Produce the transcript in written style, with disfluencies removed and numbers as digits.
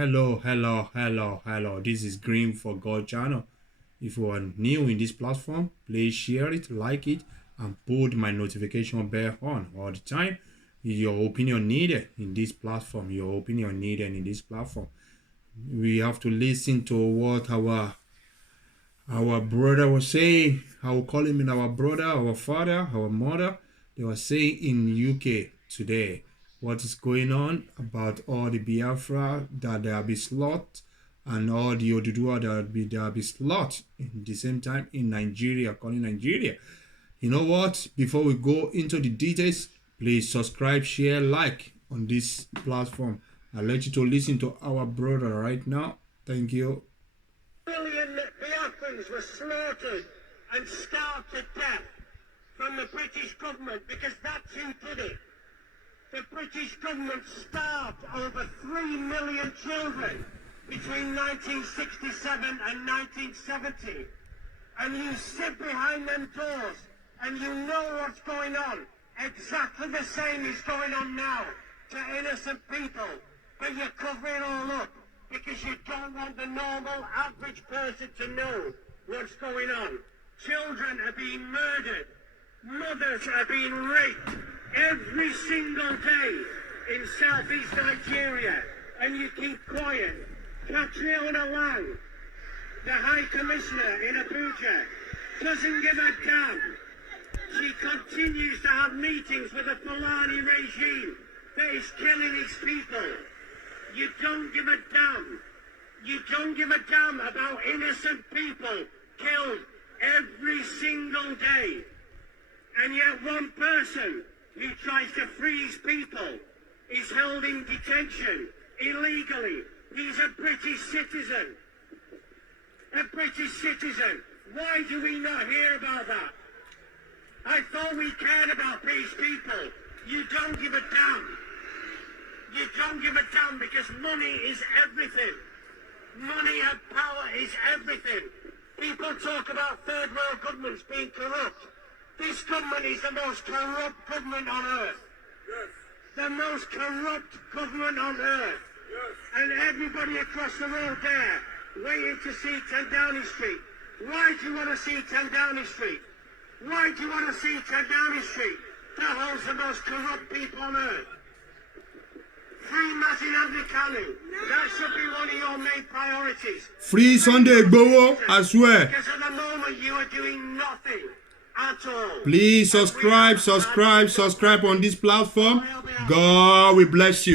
Hello. This is Green for God channel. If you are new in this platform, please share it, like it, and put my notification bell on all the time. Your opinion needed in this platform. We have to listen to what our brother was saying. I will call him our brother, our father, our mother. They were saying in UK today what is going on about all the Biafra, that there will be slot, and all the Odudua that will be slot in the same time in Nigeria, calling Nigeria. You know what? Before we go into the details, please subscribe, share, like on this platform. I'll let you to listen to our brother right now. Thank you. Million Biafrans were slaughtered and starved to death from the British government because that's who did it. The British government starved over 3 million children between 1967 and 1970. And you sit behind them doors and you know what's going on. Exactly the same is going on now to innocent people. But you're covering it all up because you don't want the normal average person to know what's going on. Children are being murdered. Mothers are being raped every single day in southeast Nigeria, and you keep quiet. Catriona Lang, the High Commissioner in Abuja, doesn't give a damn. She continues to have meetings with the Fulani regime that is killing its people. You don't give a damn. You don't give a damn about innocent people killed every single day. And yet one person who tries to freeze people is held in detention illegally. He's a British citizen. A British citizen. Why do we not hear about that? I thought we cared about these people. You don't give a damn. You don't give a damn because money is everything. Money and power is everything. People talk about third world governments being corrupt. This government is the most corrupt government on earth. Yes. The most corrupt government on earth. Yes. And everybody across the world there waiting to see 10 Downing Street. Why do you want to see 10 Downing Street? Why do you want to see 10 Downing Street that holds the most corrupt people on earth? Free nnamdi kanu. That should be one of your main priorities. Free Sunday Igboho, I swear. Because at the moment you are doing nothing at all. Please subscribe on this platform. God will bless you.